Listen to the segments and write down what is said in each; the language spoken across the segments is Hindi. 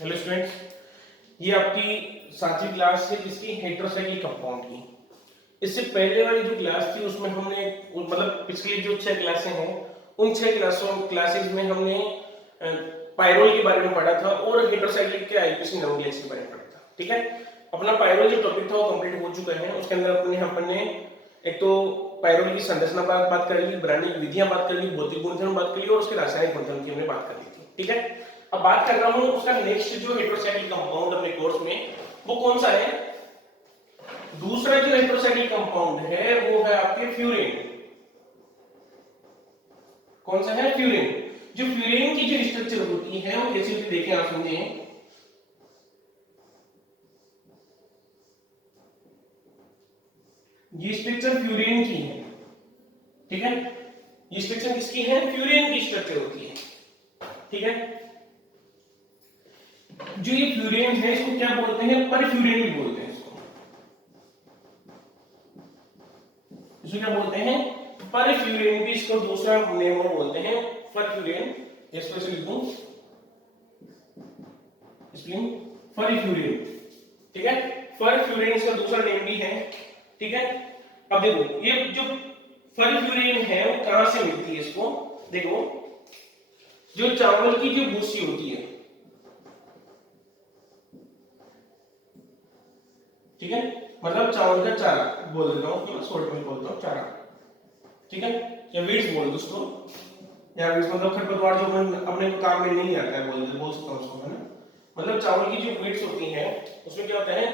हेलो स्टूडेंट्स, ये आपकी 7वीं क्लास है जिसकी हेटेरोसाइक्लिक कंपाउंड की। इससे पहले वाली जो क्लास थी उसमें हमने मतलब पिछली जो 6 क्लासें हैं उन 6 क्लासेस में हमने पायरोल के बारे में पढ़ा था और हेटेरोसाइक्लिक के आईपीसी नोमेनक्लेचर के बारे में पढ़ा था। ठीक है, अपना पायरोल जो टॉपिक था वो कंप्लीट हो चुका है। उसके अंदर अपने एक तो पायरोल की संरचना बात कर ली, बनाने की विधियां बात कर ली, भौतिक गुणधर्म बात कर ली और उसके रासायनिक गुणधर्म की हमने बात कर ली थी। ठीक है, अब बात कर रहा हूं उसका नेक्स्ट जो हेटेरोसाइक्लिक कंपाउंड अपने कोर्स में वो कौन सा है। दूसरा जो हेटेरोसाइक्लिक कंपाउंड है वो है आपके फ्यूरिन। कौन सा है? फ्यूरिन। जो फ्यूरिन की जो स्ट्रक्चर होती है वो कैसी होती है देखें, आप समझें। ये स्ट्रक्चर फ्यूरिन की है। ठीक है, ये स्ट्रक्चर किसकी है? फ्यूरिन की स्ट्रक्चर होती है। ठीक है, जो ये फ्यूरिन है इसको क्या बोलते हैं? परफ्यूरिन भी बोलते हैं इसको। इसको क्या बोलते हैं? परफ्यूरिन भी इसको दूसरा नेम बोलते हैं परफ्यूरिन। इसको ऐसे लिख दूं, इसलिए परफ्यूरिन। ठीक है, परफ्यूरिन इसका दूसरा नेम भी है। ठीक है, अब देखो ये जो परफ्यूरिन है वो कहां से मिलती है? इसको देखो, जो चावल की जो भूसी होती है, ठीक है, मतलब चावल का चारा बोल देता हूं, मैं शॉर्ट में बोलता हूं चारा। ठीक है, या वीड्स बोल दो उसको, या वीड्स मतलब खरपतवार जो अपने काम में नहीं आता है बोल सकता हूं उसको, है ना। मतलब चावल की जो वीड्स होती हैं उसमें क्या होता है,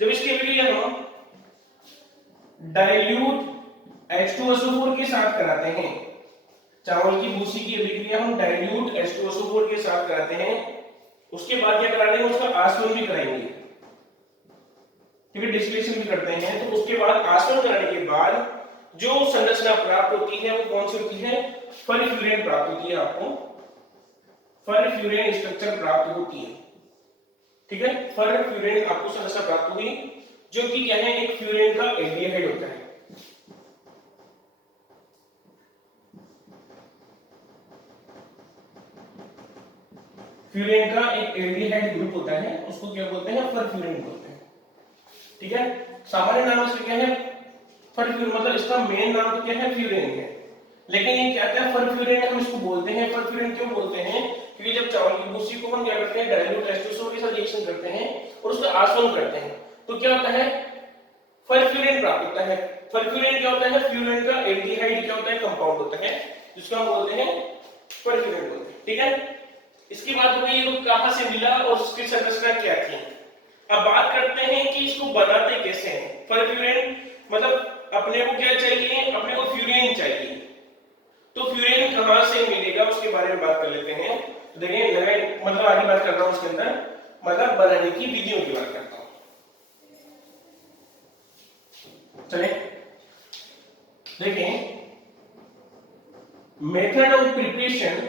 जब इसके लिए हम डाइल्यूट H2SO4 के साथ कराते हैं, चावल की भूसी की अभिक्रिया हम डाइल्यूट H2SO4 के साथ कराते हैं, उसके बाद क्या करा देंगे? उसका आसवन भी कराएंगे। ठीक है, डिस्टिलेशन भी करते हैं। तो उसके बाद आसवन कराने के बाद जो संरचना प्राप्त होती है वो कौन सी होती है? परफ्यूरिन प्राप्त होती है। आपको परफ्यूरिन स्ट्रक्चर प्राप्त होती है। ठीक है, परफ्यूरिन आपको संरचना प्राप्त हुई जो कि क्या है? एक फ्यूरिन का एल्डिहाइड होता है। फ्यूरिन का एक एल्डिहाइड ग्रुप होता है, उसको क्या बोलते हैं? परफ्यूरिन बोलते हैं। ठीक है, सामान्य नाम इसका क्या है? परफ्यूरिन। मतलब इसका मेन नाम तो क्या है? फ्यूरिन है, लेकिन ये क्या है? परफ्यूरिन हम इसको बोलते हैं। परफ्यूरिन क्यों बोलते हैं? क्योंकि जब चावल की भूसी को हम क्या करते हैं? डाइल्यूट H2SO4 के साथ रिएक्शन करते हैं और उसका आसवन करते हैं, तो क्या होता है? परफ्यूरिन प्राप्त होता है। परफ्यूरिन क्या होता है? फ्यूरिन का एल्डिहाइड क्या होता है? कंपाउंड होता है, जिसको हम बोलते हैं परफ्यूरिन बोलते हैं। ठीक है, इसकी बात हो गई ये कहां से मिला और उसकी संरचना क्या थी। अब बात करते हैं कि इसको बनाते कैसे हैं। परफ्यूरिन मतलब अपने को क्या चाहिए? अपने को फ्यूरिन चाहिए। तो फ्यूरिन कहां से मिलेगा उसके बारे में बात कर लेते हैं। तो देखिए, मतलब आगे बात कर रहा हूं उसके अंदर, मतलब बनाने की विधियों की बात करता हूं। चले देखें, method of preparation.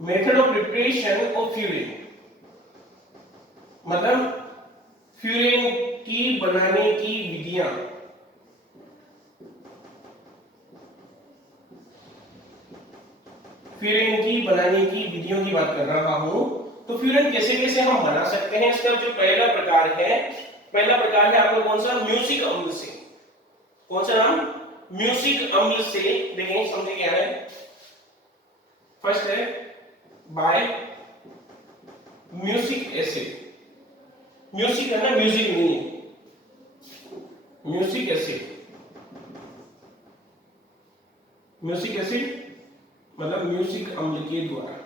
Method of preparation of furan मतलब फ्यूरिन की बनाने की विधियां। फ्यूरिन की बनाने की विधियों की बात कर रहा हूं। तो फ्यूरिन कैसे कैसे हम बना सकते हैं, इसका जो पहला प्रकार है आपका कौन सा? म्यूसिक अम्ल से। कौन सा नाम? म्यूसिक अम्ल से। देखें समझे क्या है। फर्स्ट है बाय म्यूसिक एसिड। म्यूसिक है ना, म्यूजिक नहीं है, म्यूसिक एसिड। म्यूसिक एसिड मतलब म्यूसिक अम्ल के द्वारा।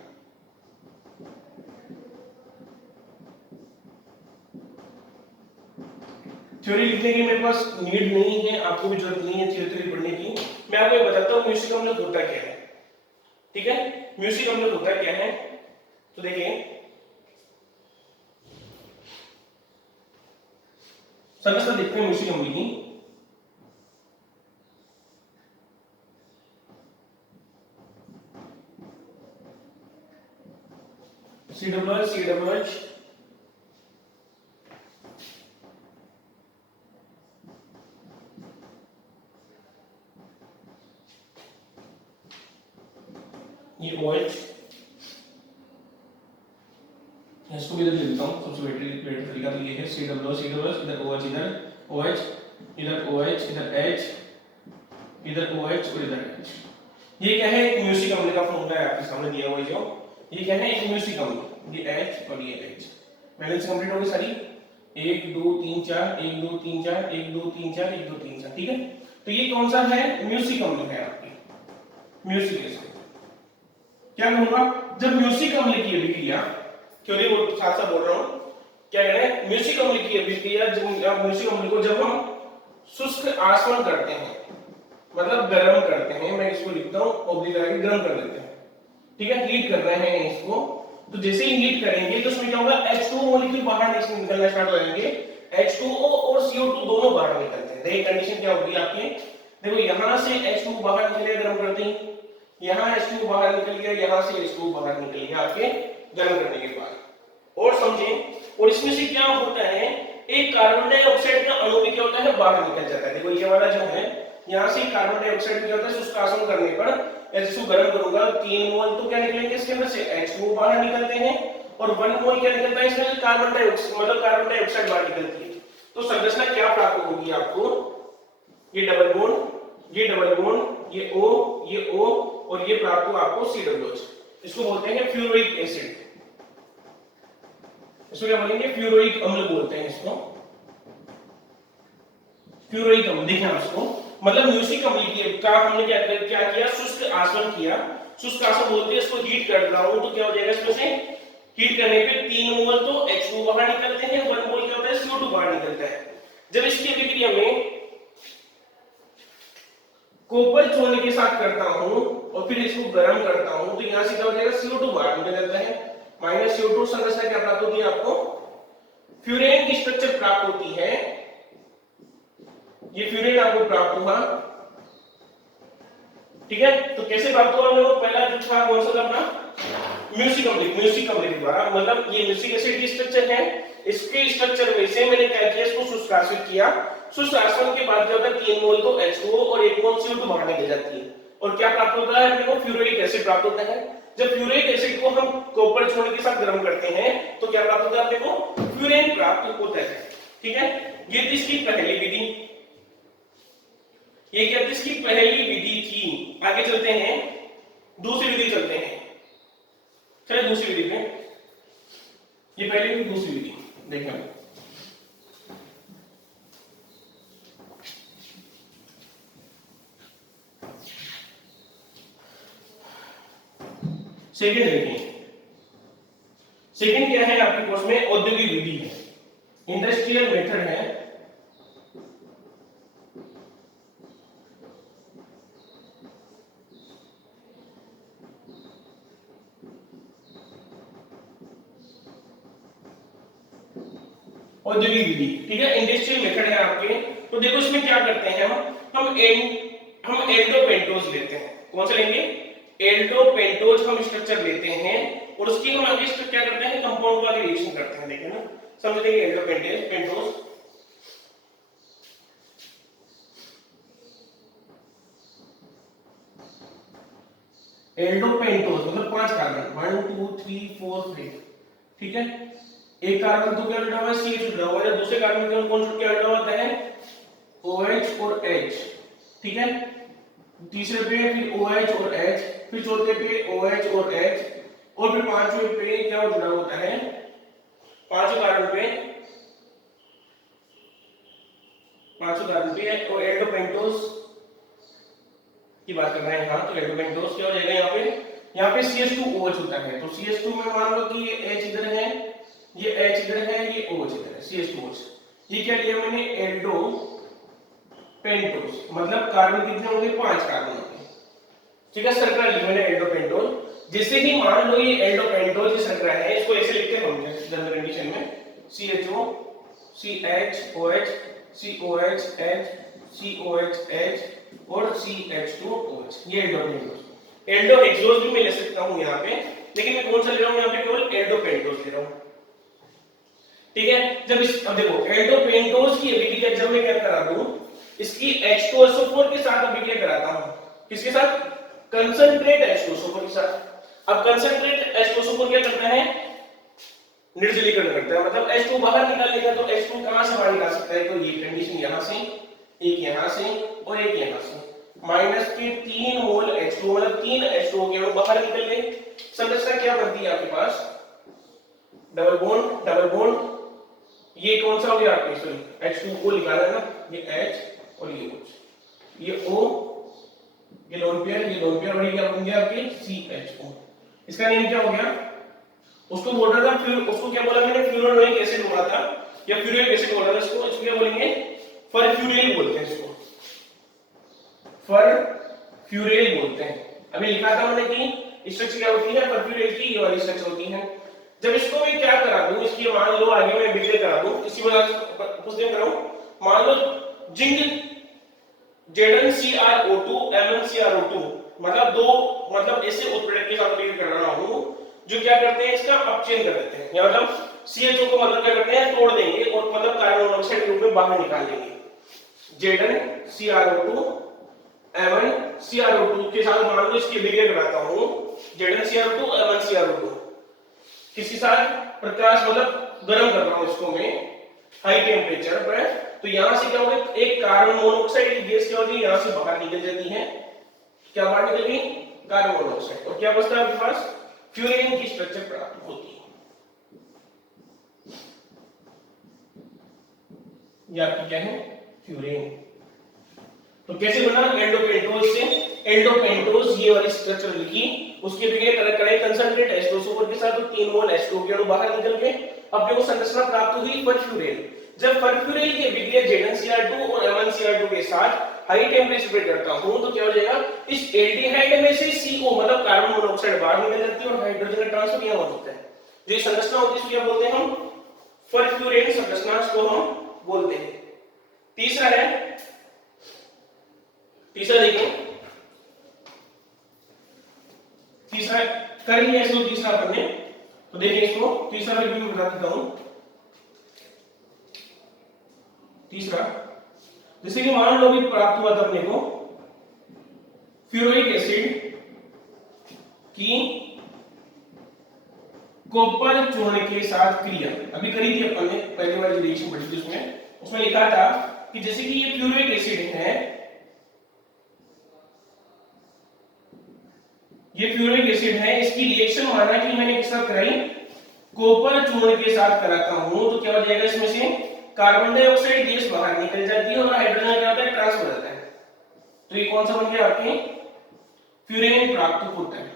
थ्योरी लिखने की मेरे पास नीड नहीं है, आपको भी जरूरत नहीं है थ्योरी पढ़ने की। मैं आपको ये बताता हूं म्यूसिक अम्ल होता क्या है। ठीक है, म्यूसिक अम्ल होता क्या है? तो देखिए, संरचना देखते हैं म्यूसिक अम्ल की। COOH ये OH इसको भी इधर लिख देता हूँ, सबसे बेटर तरीका तो ये है COOH, इधर OH, इधर OH, इधर H, इधर OH और इधर H। ये क्या है, एक म्यूसिक अम्ल का फॉर्मूला है आपके सामने दिया हुआ है जो, ये क्या है, एक म्यूसिक अम्ल, ये H और ये H। बैलेंस कंप्लीट हो गई सारी, 1 2 3 4, 1 2 3 4, 1 2 3 4, 1 2 3 4, ठीक है। तो ये कौन सा है, म्यूसिक अम्ल है आपकी म्यूसिक एसिड। क्या कहूंगा, जब म्यूसिक अम्ल की अभिक्रिया, क्यों नहीं बोल साथ साथ बोल रहा हूं, क्या कह रहे हैं, म्यूसिक अम्ल की अभिक्रिया, जब म्यूसिक अम्ल को जब हम शुष्क आसवन करते हैं, मतलब गर्म करते हैं, मैं इसको लिखता हूं ऑब्लिक लगा के गर्म कर देते हैं, ठीक है, हीट कर रहे हैं इसको, तो जैसे ही हीट करेंगे तो उसमें क्या होगा, H2O मॉलिक्यूल बाहर निकलना स्टार्ट हो जाएंगे, H2O और CO2 दोनों बाहर निकलते हैं। देखिए कंडीशन क्या होगी आपकी, देखो यहां से H2O बाहर निकलेगा गर्म करते ही, यहां H2O बाहर निकल गया, यहां से H2O बाहर निकल गया आपके गर्म करने के बाद, और समझें, और इसमें से क्या होता है, एक कार्बन डाइऑक्साइड का अणु भी क्या होता है, बाहर निकल जाता है। देखो ये वाला जो है, यहां से कार्बन डाइऑक्साइड क्या होता है, शुष्क आसवन करने पर इसको गर्म करूंगा, 3 मोल तो क्या निकलेंगे इसके अंदर से, H2O बाहर निकलते हैं, और 1 मोल क्या निकलता है इसमें, कार्बन डाइऑक्साइड, मतलब कार्बन डाइऑक्साइड बाहर निकलती है। तो संरचना क्या प्राप्त होगी आपको, ये डबल बॉन्ड, ये डबल बॉन्ड, ये O और ये प्राप्त हो आपको COOH। इसको बोलते हैं फ्लोरिक एसिड, इसको क्या बोलेंगे, फ्लोरिक अम्ल बोलते हैं इसको, फ्लोरिक अम्ल। देखिए आप इसको, मतलब म्यूसिक अम्ल की का हमने क्या किया, शुष्क आसवन किया, शुष्क आसवन बोलते हैं इसको, हीट कर रहा हूं तो क्या हो जाएगा, इसमें से हीट करने पे 3 मोल तो H2O बाहर निकलते हैं, 1 मोल क्या होता है, CO2 बाहर निकलता है। जब इसकी अभिक्रिया में कॉपर छोड़ने के साथ करता हूं और फिर इसको गर्म करता हूं, तो यहां से क्या हो जाएगा, CO2 बाहर निकल जाता है, माइनस CO2, संरचना क्या प्राप्त होती है आपको, फ्यूरेन की स्ट्रक्चर प्राप्त होती है, ये फ्यूरेन आपको प्राप्त हुआ, ठीक है। तो कैसे प्राप्त हुआ, हम लोग पहला जो था कौन सा था अपना, म्यूसिक अम्ल के द्वारा, मतलब ये म्यूसिक एसिड की स्ट्रक्चर है, इसके स्ट्रक्चर में से मैंने क्या किया, इसको शुष्क आसवन किया, शुष्क आसवन के बाद क्या होता है, 3 मोल तो H2O और 1 मोल CO2 बाहर निकल जाती है, और क्या प्राप्त होता है अपने को, फ्यूरिक एसिड प्राप्त होता है। जब फ्यूरिक एसिड को हम कॉपर छोड़ के साथ गर्म करते हैं तो क्या प्राप्त होता है अपने को, फ्यूरेन प्राप्त होता है, ठीक है। ये थी इसकी पहली विधि, ये क्या थी इसकी पहली विधि थी। आगे चलते हैं, दूसरी विधि चलते हैं, चलिए दूसरी विधि पे, ये पहली विधि, दूसरी विधि देखना। सेकंड देखिए, सेकंड क्या है आपके कोर्स में, औद्योगिक विधि है, इंडस्ट्रियल मेथड है। औद्योगिक विधि, ठीक है, इंडस्ट्रियल मेथड है आपके। तो देखो इसमें क्या करते हैं हम एल्डोपेंटोज लेते हैं, कौन सा लेंगे, एल्डोपेंटोज हम स्ट्रक्चर लेते हैं, और उसकी हम आगे क्या करते हैं, कंपाउंड वाले रिएक्शन करते हैं, देखिए ना, समझ लेंगे एल्डोपेंटोज, एल्डोपेंटोज मतलब 5 कार्बन, 1 2 3 4 5, ठीक है। एक कार्बन तो क्या जुड़ा हुआ है, CH जुड़ा हुआ है, दूसरे कार्बन के कौन क्या जुड़ा हुआ है, OH और H, ठीक है। तीसरे पे फिर OH और H, फिर चौथे पे OH और H, और फिर पांचवें पे क्या जुड़ा होता है, पांचवें कार्बन पे एल्डोपेंटोज की बात कर रहे हैं। हाँ, तो एल्डोपेंटोज क्या हो जाएगा, यहाँ पे CH2OH होता है, तो CH2 में मान लो कि ये H इधर है, ये H इधर है, ये OH इधर है, CH2OH। ये क्या लिया मैंने, एल्डोपेंटोज, मतलब कार्बन कितने होंगे, 5 कार्बन होंगे, ठीक है। सर्कल लिखा मैंने एल्डोपेंटोज। जैसे ही मान लो ये एल्डोपेंटोज की सर्कल है, इसको ऐसे लिखते हैं हम जनरल कंडीशन में, CHO CHOH COH H COH H और CH2OH, ये एल्डोपेंटोज। एल्डोहेक्सोज भी मैं ले सकता हूं यहाँ पे, लेकिन मैं कौन सा ले रहा हूं यहाँ पे, केवल एल्डोपेंटोज ले रहा हूं, ठीक है। अब देखो एल्डोपेंटोज की अभिक्रिया जब मैं क्या करा दूं, इसकी H2SO4 के साथ अभिक्रिया कराता हूं, किसके साथ, कंसंट्रेट H2SO4 के साथ। अब कंसंट्रेट H2SO4 क्या करता है, निर्जलीकरण करता है, मतलब H2 बाहर निकालने का, तो H2 कहां से बाहर निकाल सकता है, तो ये कंडीशन यहां से, एक यहां से और एक यहां से, माइनस के 3 मोल H2 मतलब 3 H2 के वो बाहर निकल गए। संरचना क्या बनती है आपके पास, डबल बॉन्ड डबल बॉन्ड, ये कौन सा हो गया आपके, सॉरी H2O निकाला ना, ये H और ये O, ये O, ये लोन पेयर, ये लोन पेयर, और क्या बन गया आपके CHO। इसका नेम क्या हो गया, उसको बोल रहा था फिर, उसको क्या बोला मैंने, फ्यूरानोइक एसिड बोला था या फ्यूरिक एसिड बोला था, इसको क्या बोलेंगे, फरफ्यूरेल बोलते हैं इसको, फरफ्यूरेल बोलते हैं। अभी लिखा था मैंने कि स्ट्रक्चर क्या होती है फरफ्यूरेल की, ये वाली स्ट्रक्चर होती है। जब इसको मैं क्या करा दूं, इसकी मान लो आगे मैं बिक्रिया करा दूं, इसी बात कुछ दिन कराऊं, मान लो जिंक ZnCrO2 MnCrO2, मतलब दो, मतलब ऐसे उत्प्रेरक के साथ बिक्रिया कर रहा हूं जो क्या करते हैं, इसका अपचयन कर देते हैं, या मतलब CHO को मतलब क्या करते हैं, तोड़ देंगे और मतलब कार्बन मोनोऑक्साइड के रूप में बाहर निकाल देंगे। ZnCrO2 MnCrO2 के साथ मान लो इसकी बिक्रिया कराता हूं, ZnCrO2 MnCrO2 किसके साथ, प्रकाश मतलब गर्म कर रहा हूं इसको मैं हाई टेम्परेचर पर, तो यहां से क्या होगा, एक कार्बन मोनोऑक्साइड की गैस क्या होती है, यहां से बाहर निकल जाती है, क्या बाहर निकल गई, कार्बन मोनोऑक्साइड, और क्या बचता है आपके पास, फ्यूरेन की स्ट्रक्चर प्राप्त होती है। ये आपकी क्या है, फ्यूरेन। तो कैसे बना, एंडोपेंटोज से, एंडोपेंटोज ये वाली स्ट्रक्चर लिखी, उसके बिगड़े कड़ाई कंसंट्रेट H2 सुपर के साथ, तो 3 मोल H2 के अणु बाहर निकल गए, अपने को संरचना प्राप्त हुई फरफ्यूरेल। जब फरफ्यूरेल के बिगड़े ZnCr2 और MnCr2 के साथ हाई टेम्परेचर पे करता हूं, तो क्या हो जाएगा, इस एल्डिहाइड में से CO मतलब कार्बन मोनोऑक्साइड बाहर निकल जाती है और हाइड्रोजन का ट्रांसफर यहां हो जाता है। जो संरचना होती है इसको क्या बोलते हैं हम, फरफ्यूरेल संरचना को हम बोलते हैं। तीसरा है, तीसरा देखिए, तीसरा कर लिया इसको, तीसरा अपन ने, तो देखिए इसको तीसरा मैं भी बता देता हूं। तीसरा जैसे कि मान लो भी प्राप्त हुआ था अपने को फ्यूरिक एसिड की कॉपर चूर्ण के साथ क्रिया, अभी करी थी अपन ने, पहली बार जो रिएक्शन पढ़ी थी उसमें लिखा था कि जैसे कि ये फ्यूरिक एसिड है, ये फ्यूरिक एसिड है, इसकी रिएक्शन माना कि मैंने किस साथ कराई, कॉपर चूर्ण के साथ कराता हूं, तो क्या हो जाएगा, इसमें से कार्बन डाइऑक्साइड गैस बाहर निकल जाती है और हाइड्रोजन क्या होता है, ट्रांसफर हो जाता है। तो ये कौन सा बन गया आपके, फ्यूरेन प्राप्त होता है,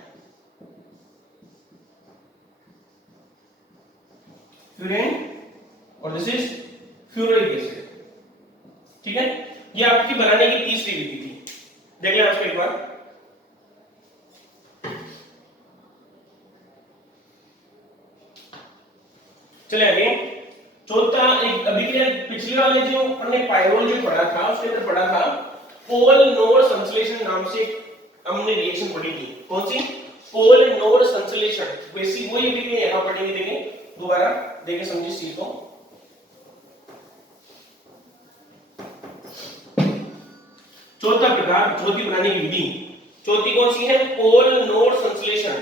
फ्यूरेन, और दिस इज फ्यूरिक एसिड। ठीक है, ये आपकी बनाने की तीसरी विधि थी, देख लें आपको एक बार। चले आगे, चौथा, एक अभी के पिछले वाले जो हमने पायरोल जो पढ़ा था उसके अंदर पढ़ा था पोल नोड संश्लेषण नाम से हमने रिएक्शन पढ़ी थी, कौन सी, पोल नोड संश्लेषण, वैसी वही अभी के यहां पढ़ेंगे, देखें दोबारा, देखें समझिए इस चीज को। चौथा प्रकार, चौथी बनाने की विधि, चौथी कौन सी है, पोल नोड संश्लेषण।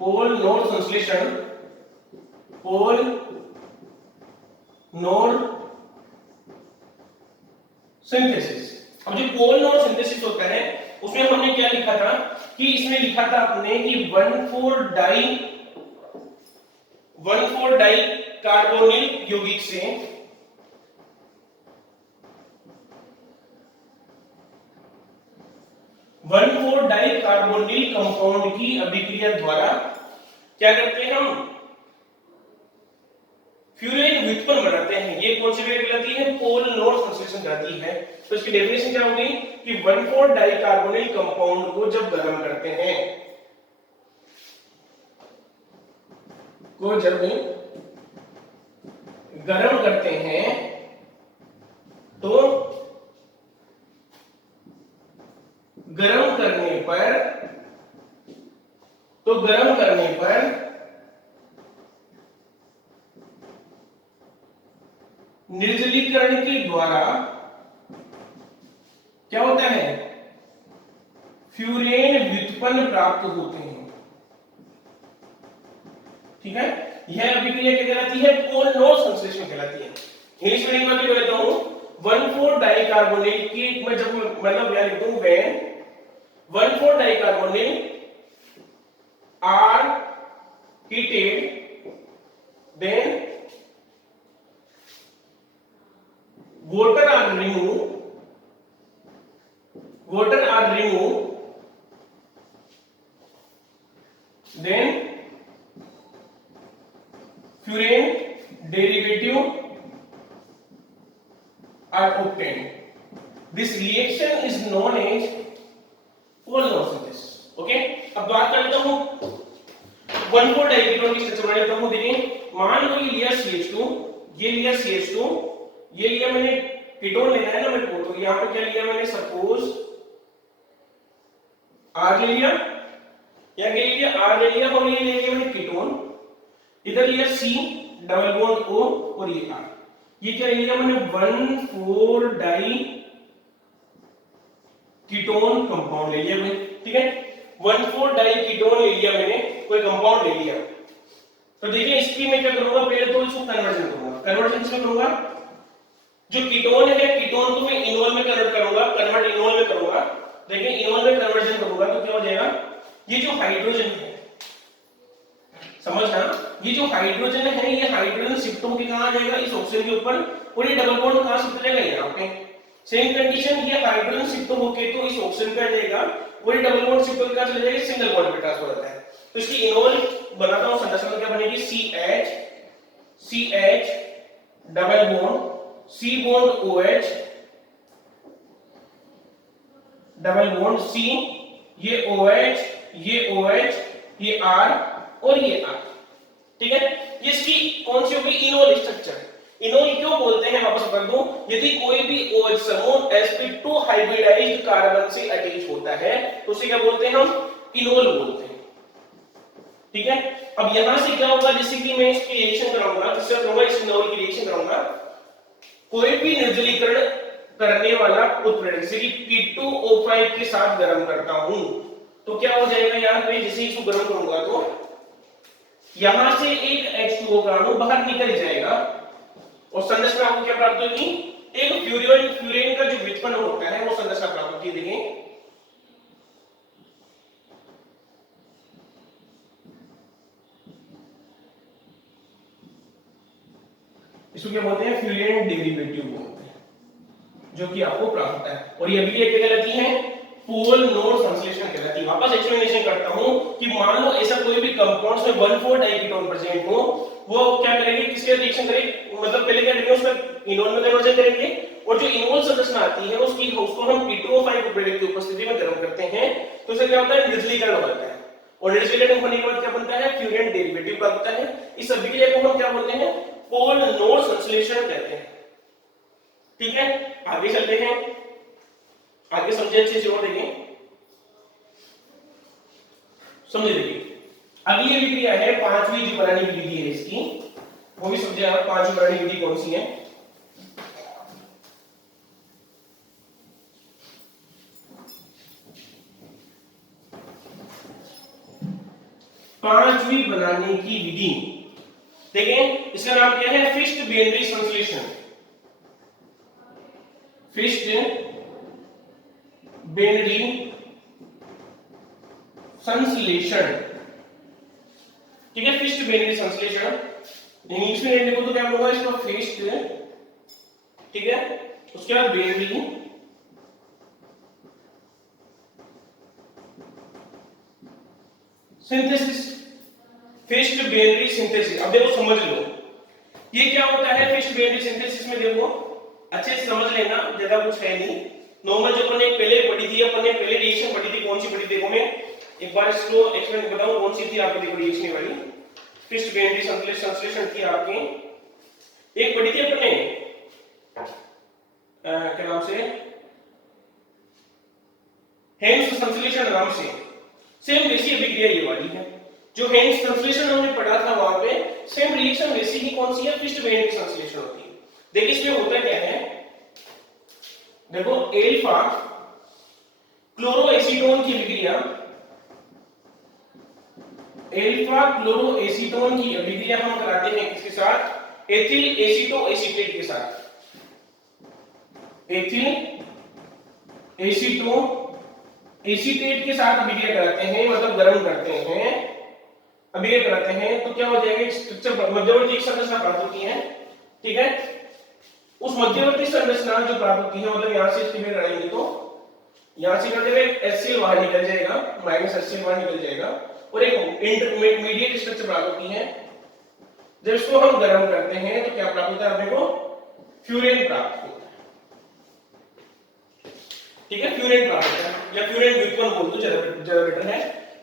पोल नोड संश्लेषण, पोल नोड सिंथेसिस। अब जो पोल नोड सिंथेसिस होता है उसमें हमने क्या लिखा था, कि इसमें लिखा था अपने कि 1,4 डाई कार्बोनिल यौगिक से 1,4 डाई कार्बोनिल कंपाउंड की अभिक्रिया द्वारा क्या करते हैं हम, फ्यूरेन व्युत्पन्न बनाते हैं। ये कौन सी क्रिया कहलाती है, पोल नोड संश्लेषण कहलाती है। तो इसकी डेफिनेशन क्या होगी कि 1,4 डाई कार्बोनिल कंपाउंड को जब गर्म करते हैं, को जब गर्म करते हैं तो गर्म करने पर निर्जलीकरण के द्वारा क्या होता है, फ्यूरेन व्युत्पन्न प्राप्त होते हैं। ठीक है, यह अभिक्रिया क्या कहलाती है? पोल नोड संश्लेषण कहलाती है। इंग्लिश में एक बार भी कहता हूं 1,4 डाइकार्बोनिल की मैं जब मतलब यहां लिख दूं when 1,4 dicarbonyl are heated then water are removed then furan derivative are obtained. This reaction is known as Pohl-Nord synthesis. Okay, अब बात कर लेता हूं 1,4 डाइकीटोन की स्ट्रक्चर बना लेता हूं। देखिए मान लो ये लिया CH2, ये लिया CH2, ये लिया मैंने कीटोन लेना है ना मेरे को, तो यहां पे क्या लिया मैंने? सपोज R ले लिया, या क्या लिया? R ले लिया, और ये ले लिया मैंने कीटोन, इधर लिया C डबल बॉन्ड O और ये R। ये क्या ले लिया मैंने? 1,4 डाई कीटोन कंपाउंड ले लिया मैंने। ठीक है, 1,4 डाई कीटोन ले लिया मैंने, कोई कंपाउंड ले लिया। तो देखिए इसकी मैं क्या करूंगा? पहले तो इसको कन्वर्जन करूंगा। कन्वर्जन किसमें करूंगा? जो कीटोन है, कीटोन को मैं इनोल में कन्वर्ट करूंगा, कन्वर्ट इनोल में करूंगा। देखिए इनोल में कन्वर्जन करूंगा तो क्या हो जाएगा? ये जो हाइड्रोजन है, समझना, ये जो हाइड्रोजन है, ये हाइड्रोजन शिफ्ट होकर कहां आ जाएगा? इस ऑक्सीजन के ऊपर, और ये डबल बॉन्ड कहां शिफ्ट हो जाएगा? यहां पे। सेम कंडीशन, ये हाइड्रोजन शिफ्ट होके तो इस ऑक्सीजन पे आ जाएगा, और ये डबल बॉन्ड शिफ्ट होकर कहां चला जाएगा? सिंगल बॉन्ड पे ट्रांसफर होता है। तो इसकी इनोल बनाता हूं, संरचना क्या बनेगी? CH double bond C bond OH double bond C, ये OH, ये OH, ये R और ये R। ठीक है, ये इसकी कौन सी होगी? Enol structure. इनोल क्यों बोलते हैं वापस बता दूं, यदि कोई भी OH समूह sp2 हाइब्रिडाइज्ड कार्बन से अटैच होता है तो उसे क्या बोलते हैं? हम इनोल बोलते हैं। ठीक है, अब यहां से क्या होगा? जैसे कि मैं इसकी रिएक्शन कराऊंगा, किससे करूंगा? इस इनोल की रिएक्शन कराऊंगा, कोई भी निर्जलीकरण करने वाला उत्प्रेरक जैसे कि P2O5 के साथ गर्म करता हूं तो क्या हो जाएगा? यहां पे जैसे इसको गर्म करूंगा तो यहां से एक H2O का अणु बाहर निकल जाएगा, और संरचना आपको क्या प्राप्त होगी? एक फ्यूरेन का जो व्युत्पन्न होता है वो संरचना प्राप्त होती है। देखिए इसको क्या बोलते हैं? फ्यूरेन डेरिवेटिव बोलते हैं, जो कि आपको प्राप्त होता है। और ये अभिक्रिया क्या कहलाती है? पोल नोड संश्लेषण कहलाती है। वापस एक्सप्लेनेशन करता हूं कि मान लो ऐसा कोई भी कंपाउंड्स में 1,4 डाइकीटोन प्रेजेंट हो, वो क्या करेंगे? किसके रिएक्शन करेंगे? मतलब पहले क्या करेंगे? उसका इनोल में कन्वर्जन करेंगे, और जो इनोल संरचना आती है उसको हम P2O5 उत्प्रेरक की उपस्थिति में गर्म करते हैं, तो उससे क्या होता है? निर्जलीकरण होता है, और निर्जलीकरण होने के बाद क्या बनता है? फ्यूरेन डेरिवेटिव प्राप्त होता है। इस अभिक्रिया को हम क्या बोलते हैं? पोल नोड संश्लेषण कहते हैं। ठीक है, आगे चलते हैं, आगे समझे अच्छे से और देखें, समझे। देखिए अगली अभिक्रिया है पांचवी जो बनाने की विधि है इसकी, वो भी समझे आप। पांचवी बनाने की विधि कौन सी है? पांचवी बनाने की विधि देखें, इसका नाम क्या है? फिस्ट बेनरी संश्लेषण। फिस्ट बेनरी संश्लेषण। ठीक है, फिस्ट बेनरी संश्लेषण। इंग्लिश में देखो तो क्या होगा? इसका फिस्ट, ठीक है, उसके बाद binary synthesis. First binary synthesis. अब देखो समझ लो ये क्या होता है। फिस्ट बेनरी सिंथेसिस में देखो अच्छे से समझ लेना, ज्यादा कुछ है नहीं। नॉर्मल जो अपन ने पहले पढ़ी थी, अपन ने पहले रिएक्शन पढ़ी थी, कौन सी पढ़ी? देखो मैं एक बार इसको एक्सप्लेन बताऊं कौन सी थी आपकी। देखो रिएक्शन वाली फिस्ट बेनरी संश्लेषण थी आपकी, एक पढ़ी थी अपन ने क्या नाम से? हेन्स संश्लेषण नाम से। सेम वैसी अभिक्रिया ये वाली है जो हेन्स संश्लेषण हमने पढ़ा था, वहां पे सेम रिएक्शन वैसी ही कौन सी है? फिस्ट बेनरी संश्लेषण होती है। देखिए इसमें होता क्या है, देखो एल्फा क्लोरोएसीटोन की अभिक्रिया, एल्फा क्लोरोएसीटोन की अभिक्रिया हम कराते हैं किसके साथ? एथिल एसीटो एसीटेट के साथ। एथिल एसीटो एसीटेट के साथ अभिक्रिया कराते हैं, मतलब गर्म करते हैं, अभिक्रिया कराते हैं, तो क्या हो जाएगा? स्ट्रक्चर मध्यवर्ती एक संरचना प्राप्त होती है। ठीक है, उस मध्यवर्ती संरचना जो प्राप्त होती है, मतलब यहां से इसकी भी लगाएंगे तो यहां से क्या एक HCl बाहर निकल जाएगा, माइनस HCl बाहर निकल जाएगा, और एक इंटरमीडिएट स्ट्रक्चर प्राप्त होती है। जब इसको हम गर्म करते हैं तो क्या प्राप्त होता है? अपने को फ्यूरेन प्राप्त होता है। ठीक है, फ्यूरेन प्राप्त होता है, या फ्यूरेन व्युत्पन्न बोल दो, ज्यादा बेटर है।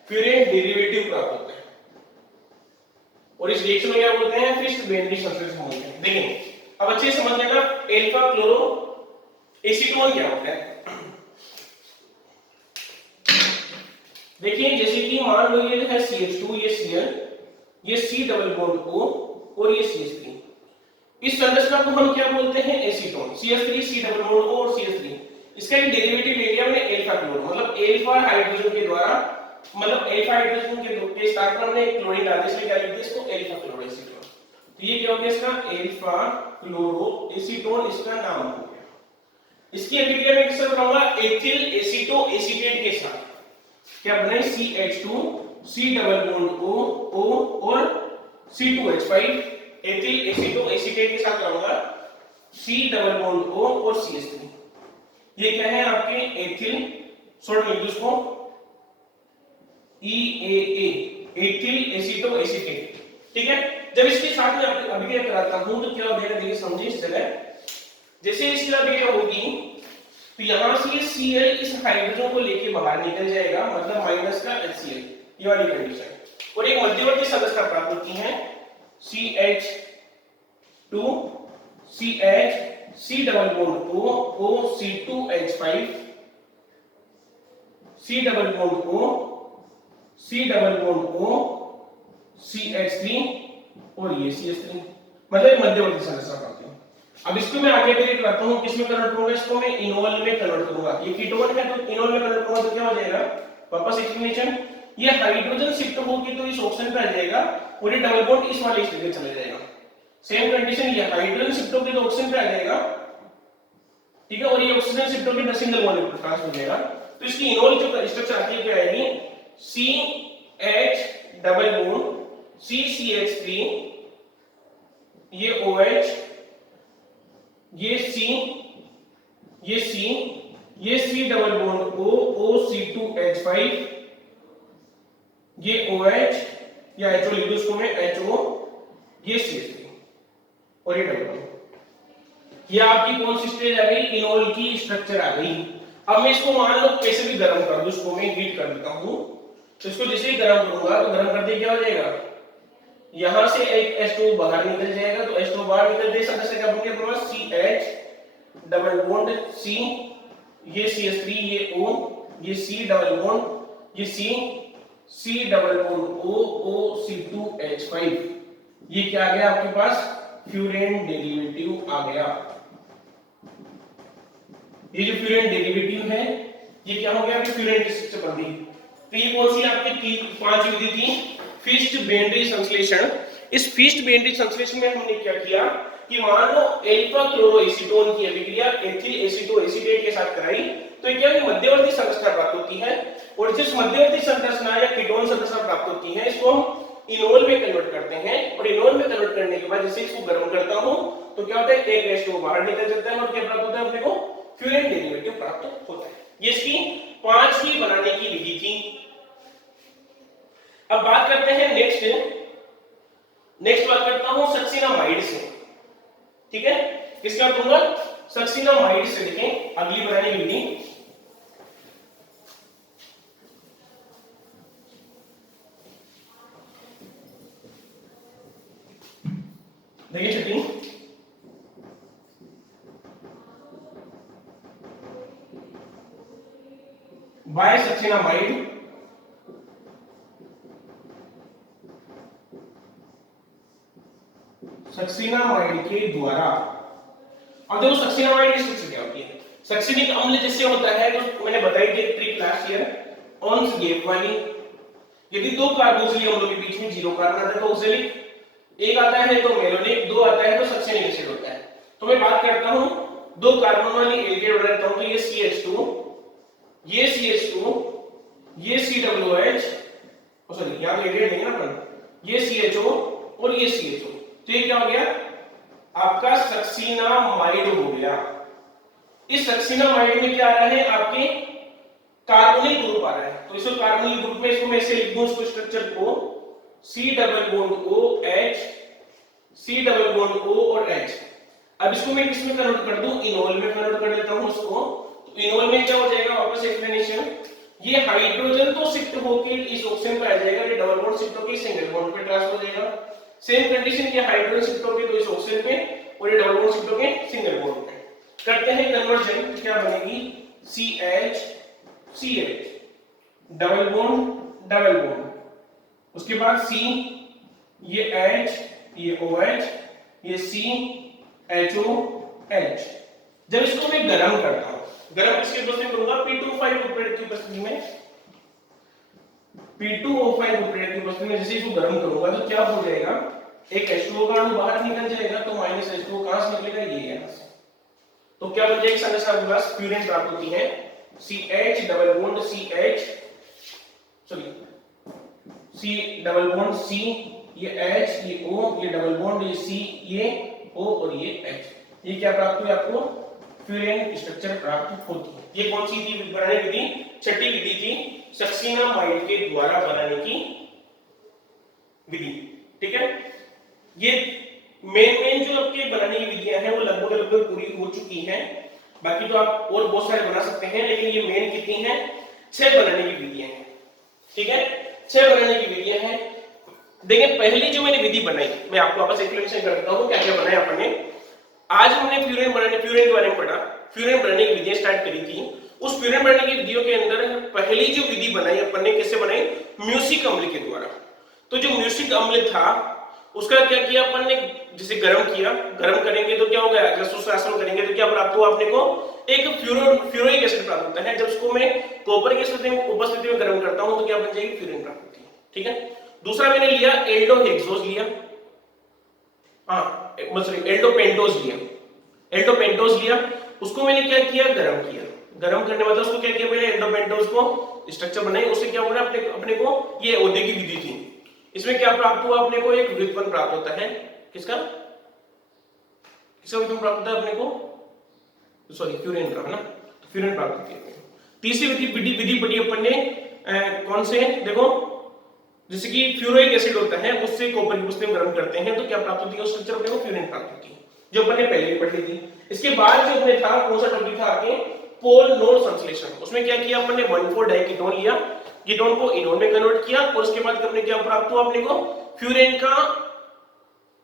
फ्यूरेन डेरिवेटिव प्राप्त होता है, और इस रिएक्शन में क्या बोलते हैं? फिस्ट बेंडी संश्लेषण बोलते हैं। देखें अब अच्छे से समझ लेना, एल्फा क्लोरो एसीटोन क्या होता है। देखिए जैसे कि मान लो ये है CH2, ये Cl, ये C डबल बॉन्ड O और ये CH3। इस संरचना को हम क्या बोलते हैं? Acetone. CH3 C double bond O और CH3, इसका एक डेरिवेटिव ले लिया मैंने एल्फा क्लोरो, मतलब एल्फा हाइड्रोजन के द्वारा, मतलब एल्फा हाइड्रोजन के स्थान पर हमने एक क्लोरीन डाला, इसलिए क्या लिख दिया इसको? Alpha chloro acetone. तो ये क्या हो गया इसका? एल्फा क्लोरो एसीटोन इसका नाम हो गया। इसकी अभिक्रिया में किससे बनाऊंगा? एथिल एसीटो एसीटेट के साथ। क्या बने? CH2 C double bond O और C2H5, एथिल एसीटो एसीटेट के साथ बनाऊंगा C डबल बॉन्ड O और CH3। ये क्या है? आपके एथिल, शॉर्ट लिख दो इसको EAA, एथिल एसीटो एसीटेट। ठीक है, जब इसके साथ में अभिक्रिया कराता हूं तो क्या हो जाएगा? देखिए समझिए इस जगह, जैसे इसकी अभिक्रिया होगी तो यहां से Cl इस हाइड्रोजन को लेके बाहर निकल जाएगा, मतलब माइनस का HCl, ये वाली कंडीशन, और एक मध्यवर्ती संरचना प्राप्त होती है CH2 CH C double bond O C2H5, C double bond O C double bond O CH3 और ये CH3, मतलब मध्यवर्ती संरचना प्राप्त होती है। अब इसको मैं आगे डेरिवेट करता हूं, किसमें कन्वर्ट करूंगा? इसको मैं इनोल में कन्वर्ट करूंगा। ये कीटोन है तो इनोल में कन्वर्ट करूंगा तो क्या हो जाएगा? वापस एक्सप्लेनेशन, ये हाइड्रोजन शिफ्ट होगी तो इस ऑप्शन पे आ जाएगा, और ये डबल बॉन्ड इस वाले स्टेज पे चले जाएगा। सेम कंडीशन, ये हाइड्रोजन शिफ्ट होगी तो ऑप्शन पे आ जाएगा, ठीक है, और ये ऑक्सीजन शिफ्ट होगी तो सिंगल बॉन्ड पे ट्रांसफर हो जाएगा। तो इसकी इनोल जो स्ट्रक्चर आती है क्या आएगी? CH डबल बॉन्ड CCH3, ये OH, ये C, ये C, ये C double bond O C2H5, ये OH या HO लिख दो इसको मैं HO, ये CH3 और ये डबल बॉन्ड। ये आपकी कौन सी स्टेज आ गई? इनोल की स्ट्रक्चर आ गई। अब मैं इसको मान लो कैसे भी गर्म कर दूं, इसको मैं हीट कर देता हूं, तो इसको जैसे ही गर्म करूंगा तो गर्म करते क्या हो जाएगा? यहां से एक H2 बाहर निकल जाएगा, तो H2 बाहर निकलते ही सबसे क्या बन गया? CH डबल बॉन्ड C, ये CH3, ये O, ये C डबल बॉन्ड, ये C double bond O C2H5, ये क्या आ गया आपके पास? फ्यूरेन डेरिवेटिव आ गया। ये जो फ्यूरेन डेरिवेटिव है ये क्या हो गया? फ्यूरेन की स्ट्रक्चर बन गई। तो ये कौन सी आपकी पांच विधि थी? फिस्ट बेंड्री संश्लेषण। इस फिस्ट बेंड्री संश्लेषण में हमने क्या किया कि मान लो एल्फा क्लोरोएसीटोन की अभिक्रिया एथिल एसीटो एसीटेट के साथ कराई, तो क्या है? मध्यवर्ती संरचना प्राप्त होती है, और जिस मध्यवर्ती संरचना या कीटोन संरचना प्राप्त होती है इसको हम इनोल में कन्वर्ट करते हैं, और इनोल में कन्वर्ट करने के बाद जैसे इसको गर्म करता हूं तो क्या होता है? एक H2 बाहर निकल जाता है, और क्या प्राप्त होता है? अपने को फ्यूरेन डेरिवेटिव प्राप्त होता है। ये इसकी पांचवी बनाने की विधि थी। अब बात करते हैं नेक्स्ट बात करता हूं सक्सिनामाइड से। ठीक है, किसका दूंगा? सक्सिनामाइड से। देखें अगली बनाने की विधि, देखिए छठी, बाय सक्सिनामाइड सक्सिनामाइड के द्वारा। अब देखो सक्सिनामाइड की स्ट्रक्चर क्या होती है? सक्सिनिक अम्ल जिससे होता है, तो मैंने बताई थी ट्रिक लास्ट ईयर, ऑन्स गैप वाली। यदि दो कार्बोक्सिलिक अम्लों के बीच में जीरो कार्बन आता है तो ऑक्सैलिक, एक आता है तो मेलोनिक, दो आता है तो सक्सिनिक एसिड होता है। तो मैं बात करता हूं दो कार्बन वाली एल्डिहाइड बनाता हूं, तो ये CH2, ये CH2, ये COOH, सॉरी यहां एल्डिहाइड देंगे ना अपन, ये CHO और ये CHO, तो ये क्या हो गया आपका सक्सिनामाइड हो गया। इस सक्सिनामाइड में क्या आ रहा है आपके कार्बोनिल ग्रुप आ रहा है, तो इस कार्बोनिल ग्रुप में इसको मैं ऐसे लिख दूं, इसको स्ट्रक्चर को C double bond OH, C double bond O और H। अब इसको मैं किस में कन्वर्ट कर दूं, इनोल में कन्वर्ट कर देता हूं इसको। तो इनोल में क्या हो जाएगा, वापस एक्सप्लेनेशन, ये हाइड्रोजन तो शिफ्ट होके इस ऑक्सीजन पे आ जाएगा, ये डबल बॉन्ड शिफ्ट होके सिंगल बॉन्ड पे ट्रांसफर हो जाएगा। सेम कंडीशन के हाइड्रोजन शिफ्ट होके तो इस ऑक्सीजन पे और ये डबल बॉन्ड शिफ्ट होके सिंगल बॉन्ड पे। करते हैं कन्वर्जन, तो क्या बनेगी CH CH डबल बॉन्ड, उसके बाद C, ये H, ये OH, ये C HOH। जब इसको मैं गरम करता हूं, गरम किसके उपस्थिति में करूंगा, P2O5 ग्रुप की उपस्थिति में, P2O5 ग्रुप की उपस्थिति में जैसे इसको गरम करूंगा तो क्या हो जाएगा, एक H2O का अणु बाहर निकल जाएगा, तो -H2O कहां से निकलेगा, ये यहां से। तो क्या बन जाएगी संरचना, आपके पास फ्यूरिन प्राप्त होती है, CH double bond CH, sorry C double bond C, ये H, ये O, ये डबल बॉन्ड, ये C, ये O और ये H। ये क्या प्राप्त हुई आपको, फ्यूरिन स्ट्रक्चर प्राप्त होती है। ये कौन सी थी बनाने विधि, छठी विधि थी, सक्सिनामाइड के द्वारा बनाने की विधि। ठीक है, ये मेन जो आपके बनाने की विधियां हैं वो लगभग पूरी हो चुकी हैं। बाकी तो आप और बहुत सारे बना सकते हैं, लेकिन ये मेन कितनी हैं, 6 बनाने की विधियां हैं। ठीक है, 6 बनाने की विधियां हैं। देखिए पहली जो मैंने विधि बनाई, मैं आपको वापस एक्सप्लेनेशन कर देता हूं क्या क्या बनाया अपने। आज हमने फ्यूरिन के बारे में पढ़ा, फ्यूरिन बनाने की विधियां स्टार्ट करी थी। उस फ्यूरिन बनाने की विधियों के अंदर पहली जो विधि बनाई अपन ने, कैसे बनाई, म्यूसिक अम्ल के द्वारा। तो जो म्यूसिक अम्ल था उसका क्या किया अपन ने, जैसे गरम किया, गरम करेंगे तो क्या होगा, रसोश्वासन करेंगे तो क्या प्राप्त हुआ अपने को, एक फ्यूरोइक एसिड प्राप्त होता है। जब उसको मैं कॉपर की उपस्थिति में गरम करता हूं तो क्या बन जाएगी, फ्यूरिन प्राप्त होती है। ठीक है, दूसरा मैंने लिया एल्डोहेक्सोज लिया, एल्डोपेंटोज लिया, उसको मैंने क्या किया, गरम किया। गरम करने मतलब उसको क्या किया मैंने, एल्डोपेंटोज को स्ट्रक्चर बनाई, उससे क्या होगा अपने को, ये औद्योगिक विधि थी। इसमें क्या प्राप्त हुआ अपने को, एक व्युत्पन्न प्राप्त होता है, किसका व्युत्पन्न प्राप्त होता है अपने को, सॉरी फ्यूरिन का, है ना, तो फ्यूरिन प्राप्त होती है। तीसरी विधि पढ़ी अपन ने, कौन से, देखो जैसे कि फ्यूरोइक एसिड होता है, उससे कॉपर की उपस्थिति में गर्म करते हैं तो क्या प्राप्त होती है, उस स्ट्रक्चर अपने को फ्यूरिन प्राप्त होती है, जो अपन ने पहले ही पढ़ी थी। इसके बाद जो अपने था, कौन सा टॉपिक था आपके, पोल नोड संश्लेषण। उसमें क्या किया अपन ने, 1,4 डाइकीटोन लिया, कीटोन को इनोन में कन्वर्ट किया और उसके बाद अपने क्या प्राप्त हुआ, अपने को फ्यूरिन का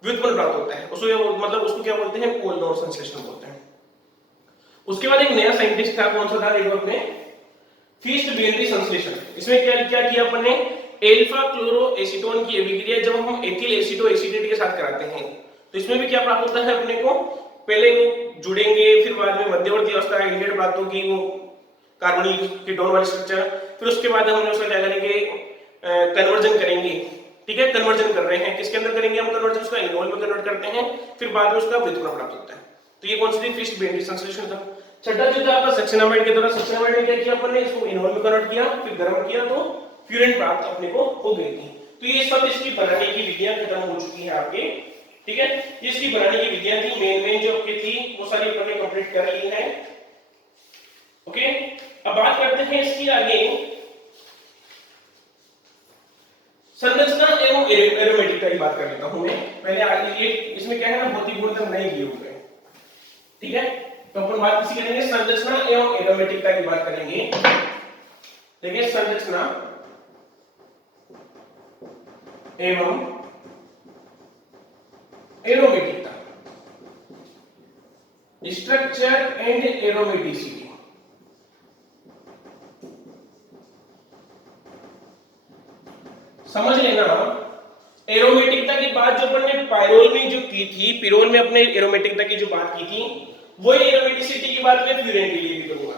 व्युत्पन्न प्राप्त होता है। उसको क्या बोलते हैं, पोल नोड संश्लेषण बोलते हैं। उसके बाद एक नया साइंटिस्ट था, कौन सा था, देखो अपने फीस्ट बेनरी संश्लेषण। इसमें क्या किया अपन ने, एल्फा क्लोरो एसीटोन की अभिक्रिया जब हम एथिल एसिटो एसीटेट के साथ कराते हैं तो इसमें भी क्या प्राप्त होता है अपने को, पहले वो जुड़ेंगे, फिर बाद में मध्यवर्ती अवस्था एल्डिहाइड प्राप्त होगी, वो कार्बोनिल कीटोन वाली स्ट्रक्चर, फिर उसके बाद हम उसका क्या करेंगे, कन्वर्जन करेंगे। ठीक है, कन्वर्जन कर रहे हैं, किसके अंदर करेंगे हम कन्वर्जन, उसका इनोल में कन्वर्ट करते हैं, फिर बाद में उसका व्युत्पन्न प्राप्त होता है। तो ये कौन सी थी, फीस्ट बेनरी संश्लेषण था। छठा जो था आपका सक्सिनामाइड के द्वारा, सक्सिनामाइड में क्या किया अपन ने, इसको इनोल में कन्वर्ट किया, फिर गर्म किया तो फ्यूरिन प्राप्त अपने को हो गई थी। तो ये सब इसकी बनाने की विधियां खत्म हो चुकी है आपके। ठीक है, इसकी बनाने की विधियां थी, मेन जो आपकी थी वो सारी अपन ने कंप्लीट कर ली है। ओके, अब बात करते हैं इसकी आगे संरचना एवं एरोमेटिक की बात कर लेता हूं मैं। पहले आगे ये इसमें क्या है ना, भौतिक गुणधर्म नहीं दिए हुए। ठीक है, तो अपन बात किसी करेंगे, संरचना एवं एरोमेटिकता की बात करेंगे। देखिए संरचना एवं एरोमेटिकता, स्ट्रक्चर एंड एरोमेटिसिटी। समझ लेना, एरोमेटिकता की बात जो अपन ने पायरोल में जो की थी, पिरोल में अपने एरोमेटिकता की जो बात की थी, वही एरोमेटिसिटी एरोमेटिसिटी की बात मैं फ्यूरेन के लिए भी करूंगा,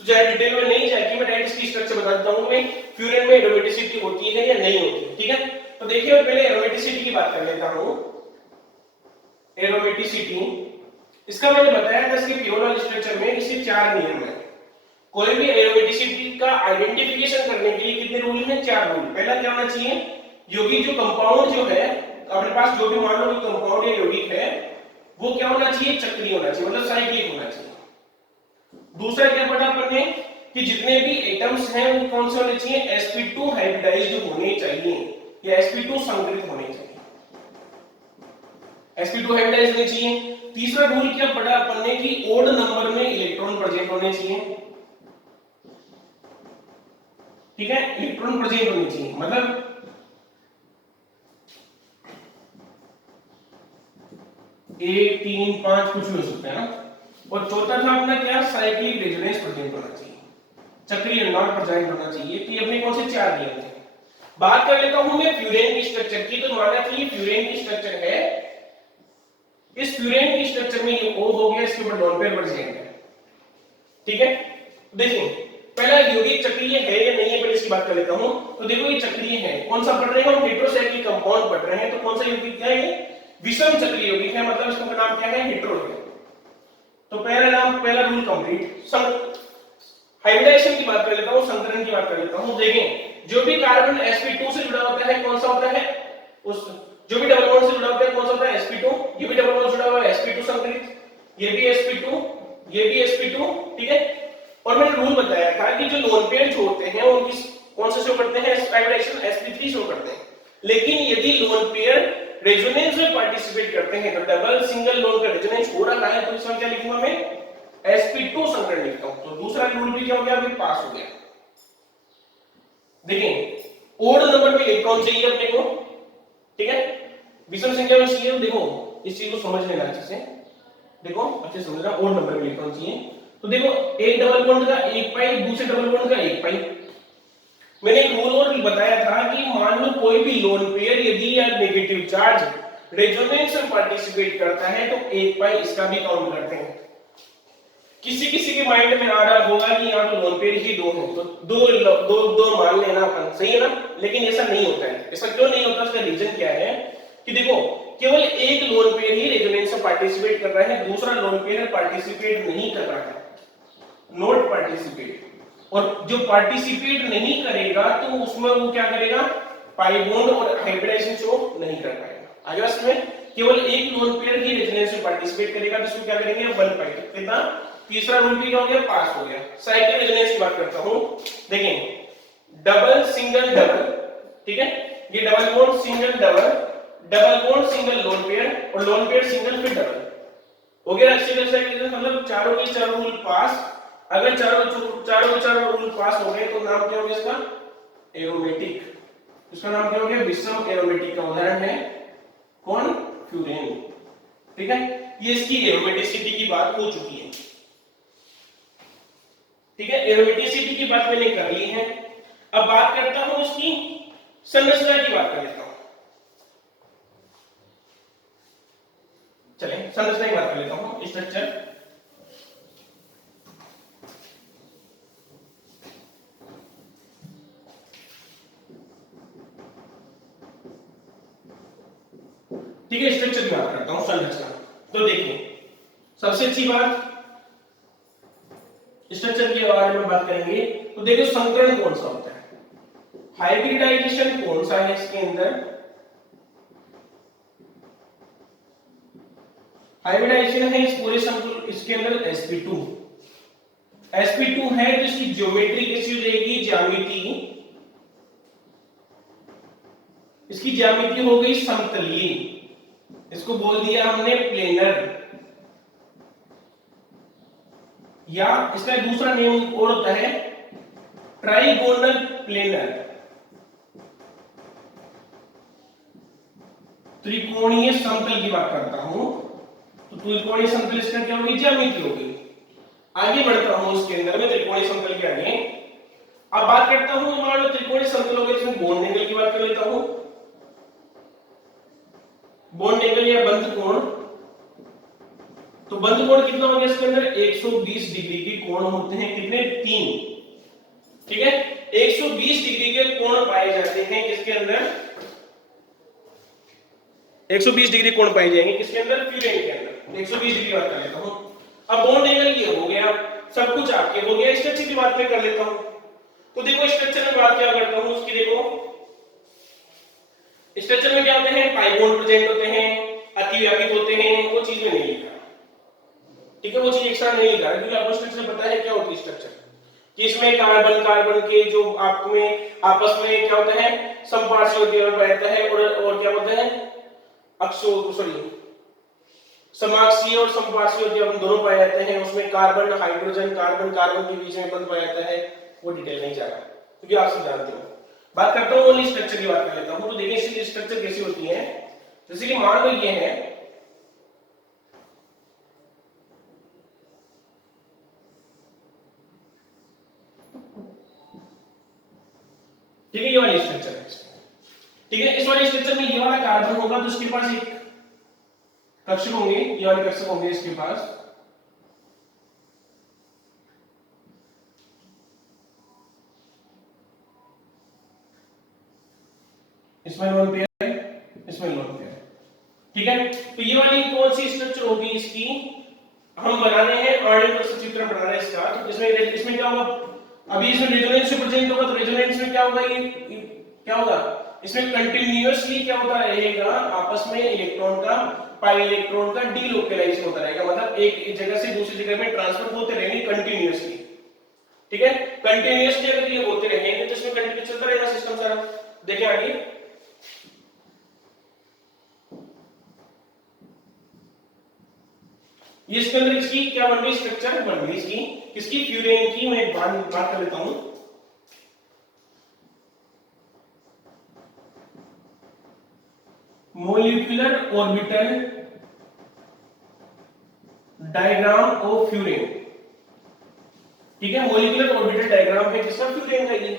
तो ज्यादा डिटेल में नहीं जाके मैं डायरेक्ट इसकी स्ट्रक्चर बता देता हूं कि फ्यूरेन में एरोमेटिसिटी होती है या नहीं होती। ठीक है, तो देखिए मैं पहले एरोमेटिसिटी की बात कर लेता हूं। एरोमेटिसिटी, इसका मैंने बताया था इसके पियोनल स्ट्रक्चर में इसके 4 नियम है। कोई भी एरोमेटिसिटी का आइडेंटिफिकेशन करने के लिए कितने रूल हैं? 4 रूल। पहला क्या होना चाहिए? यौगिक जो कंपाउंड जो है अपने पास, जो भी मान लो कि कंपाउंड या यौगिक है, वो क्या होना चाहिए? चक्रीय होना चाहिए, मतलब साइक्लिक होना चाहिए। दूसरा क्या पढ़ा अपन ने कि जितने भी एटम्स हैं वो कौन से होने चाहिए? sp2 हाइब्रिडाइज्ड होने चाहिए या sp2 संकरित होने चाहिए, sp2 हाइब्रिडाइज्ड होने चाहिए। तीसरा रूल क्या पढ़ा अपन ने कि ओड नंबर में इलेक्ट्रॉन प्रेजेंट होने चाहिए। ठीक है, इलेक्ट्रॉन प्रेजेंट होने चाहिए, मतलब एक 3 5 कुछ भी हो सकता है ना। और चौथा था अपना क्या? साइक्लिक रेजोनेंस प्रेजेंट होना चाहिए, चक्रीय नॉन प्रेजेंट होना चाहिए। तो ये अपने कौन से 4 नियम थे। बात कर लेता हूं मैं फ्यूरेन की स्ट्रक्चर की। तो माना कि ये फ्यूरेन की स्ट्रक्चर है, इस फ्यूरेन की स्ट्रक्चर में ये O हो गया, इसके ऊपर लोन पेयर प्रेजेंट है। ठीक है, देखिए पहला यौगिक चक्रीय है या नहीं है, पहले इसकी बात कर लेता हूं। तो देखो ये चक्रीय है, कौन सा पढ़ रहे हैं हम? हेटेरोसाइक्लिक कंपाउंड पढ़ रहे हैं। तो कौन सा यौगिक क्या है? विषम चक्रीय यौगिक है, मतलब इसका नाम क्या है? हेटेरो है। तो पहला नाम, पहला रूल कंप्लीट। हाइब्रिडाइजेशन की बात कर लेता हूं, संकरण की बात कर लेता हूं। देखें जो भी कार्बन sp2 से जुड़ा होता है कौन सा होता है? उस जो भी डबल बॉन्ड से जुड़ा होता है कौन सा होता है? sp2। ये भी डबल बॉन्ड जुड़ा हुआ है, sp2 संकरित, ये भी sp2, ये भी sp2। ठीक है, और मैंने रूल बताया था कि जो लोन पेयर जो होते हैं उनकी कौन से शो करते हैं? हाइब्रिडाइजेशन sp3 शो करते हैं। लेकिन यदि लोन पेयर रेजोनेंस में पार्टिसिपेट करते हैं, तो डबल सिंगल लोन का रेजोनेंस हो रहा है, तो इसमें क्या लिखूंगा मैं? sp2 संकरण लिखता हूं। तो दूसरा रूल भी क्या हो गया? अभी पास हो गया। देखिए ओड नंबर में इलेक्ट्रॉन चाहिए अपने को। ठीक है, विषम संख्या में चाहिए। देखो इस चीज को समझ लेना अच्छे से, देखो अच्छे समझना, ओड नंबर में इलेक्ट्रॉन चाहिए। तो देखो एक डबल बॉन्ड का 1 पाई, दूसरे डबल बॉन्ड का 1 पाई। मैंने एक रूल और बताया था कि मान लो कोई भी लोन पेयर यदि या नेगेटिव चार्ज रेजोनेंस में पार्टिसिपेट करता है तो 1 पाई इसका भी काउंट करते हैं। किसी किसी के माइंड में आ रहा होगा कि यहाँ तो लोन पेयर ही 2 है, तो दो मान लेना अपन, सही है ना? लेकिन ऐसा नहीं होता है। ऐसा क्यों नहीं होता? इसका रीजन क्या है कि देखो केवल एक लोन पेयर ही रेजोनेंस में पार्टिसिपेट कर रहा है, दूसरा लोन पेयर पार्टिसिपेट नहीं कर रहा है, नॉट पार्टिसिपेट। और जो पार्टिसिपेट नहीं करेगा तो उसमें वो क्या करेगा? पाई बॉन्ड और हाइब्रिडाइजेशन शो नहीं कर पाएगा। आगे इसमें केवल एक लोन पेयर ही रेजोनेंस में पार्टिसिपेट करेगा, तो इसको क्या करेंगे? 1 पाई। कितना? तीसरा रूल भी क्या हो गया? पास हो गया। साइक्लिक रेजोनेंस की बात करता हूं। देखें डबल सिंगल डबल, ठीक है, ये double bond single double, double bond single lone pair, और लोन पेयर सिंगल फिर डबल हो गया। मतलब चारों के चारों रूल पास। अगर चारों रूल पास हो गए तो नाम क्या हो गया इसका? एरोमेटिक। इसका नाम क्या हो गया? विषम एरोमेटिक का उदाहरण है कौन? फ्यूरेन। ठीक है, ये इसकी एरोमेटिसिटी की बात हो चुकी है। ठीक है, एरोमेटिसिटी की बात मैंने कर ली है। अब बात करता हूं इसकी संरचना की बात कर लेता हूं। चलें संरचना की बात कर लेता हूं। स्ट्रक्चर, ठीक है, स्ट्रक्चर की बात करता हूं, संरचना। तो देखिए सबसे अच्छी बात स्ट्रक्चर के बारे में बात करेंगे तो देखो संकरण कौन सा होता है, हाइब्रिडाइजेशन कौन सा है इसके अंदर। हाइब्रिडाइजेशन है इस पूरे संकुल, इसके अंदर sp2 है, तो इसकी ज्योमेट्री कैसी हो जाएगी? ज्यामिति, इसकी ज्यामिति हो गई समतलीय, इसको बोल दिया हमने प्लेनर, या इसका दूसरा नेम और होता है ट्राइगोनल प्लेनर, त्रिकोणीय समतल की बात करता हूं। तो त्रिकोणीय समतल इसका क्या होगी? ज्यामिति होगी। आगे बढ़ता हूं इसके अंदर में त्रिकोणीय समतल के आगे। अब बात करता हूं, मान लो त्रिकोणीय समतल हो गया, इसमें बॉन्ड एंगल की बात कर लेता हूं। बॉन्ड एंगल या बंध कोण, तो बंद कोण कितना हो गया इसके अंदर 120 डिग्री के कोण होते हैं, कितने 3, ठीक है। 120 डिग्री के कोण पाए जाते हैं किसके अंदर, 120 डिग्री कोण पाए जाएंगे किसके अंदर, फ्यूरेन के अंदर। 120 डिग्री बात कर लेता हूं। अब बॉन्ड एंगल ये हो गया, सब कुछ आपके हो गया। स्ट्रक्चर की बात मैं कर लेता हूं। तो देखो स्ट्रक्चर में बात क्या करता हूं उसकी, देखो स्ट्रक्चर में क्या होते हैं, पाई बॉन्ड प्रेजेंट होते हैं, अतिव्यापित होते हैं, वो चीज में नहीं लिखा, ठीक है, वो चीज एक्स्ट्रा नहीं लिखा क्योंकि आपको स्ट्रक्चर पता है क्या होती है स्ट्रक्चर, कि इसमें कार्बन कार्बन के जो आप में आपस में क्या होता है, समपार्श्विक रहता है, और क्या होता है, समाक्षीय और समपार्श्विक जब दोनों पाए जाते हैं, उसमें कार्बन हाइड्रोजन कार्बन कार्बन के बीच में बंध पाया जाता है, वो डिटेल नहीं जा रहा क्योंकि आप सब जानते हो। बात करता हूं ओनली स्ट्रक्चर की बात कर लेता हूं। तो देखिए इसकी स्ट्रक्चर कैसी होती है, जैसे कि मान लो ये है, ठीक है, ये वाली स्ट्रक्चर है, ठीक है। इस वाले स्ट्रक्चर में ये वाला कार्बन होगा तो उसके पास एक कक्षक होंगे, ये वाले कक्षक होंगे इसके पास, इसमें लोन पेयर, इसमें लोन पेयर, ठीक है। तो ये वाली कौन सी स्ट्रक्चर होगी इसकी, हम बनाने हैं आणविक चित्रण बनाना है इसका। तो इसमें क्या होगा, अभी इसमें रेजोनेंस से प्रेजेंट होगा, तो रेजोनेंस में क्या होगा, ये क्या होगा, इसमें कंटिन्यूअसली क्या होता रहेगा, आपस में इलेक्ट्रॉन का पाई इलेक्ट्रॉन का डीलोकलाइजेशन होता रहेगा, मतलब एक जगह से दूसरी जगह में ट्रांसफर होते रहेंगे कंटिन्यूअसली, ठीक है। कंटिन्यूअसली अगर ये होते रहेंगे तो इसमें कंटिन्यूअस चलता रहेगा सिस्टम सारा। देखिए आगे, ये इसके अंदर इसकी क्या बन गई, स्ट्रक्चर बन गई इसकी, किसकी, फ्यूरेन की। मैं एक बात कर लेता हूं, molecular orbital diagram of furan, ठीक है। मोलिकुलर ऑर्बिटल डायग्राम है किसका, फ्यूरेन का ये,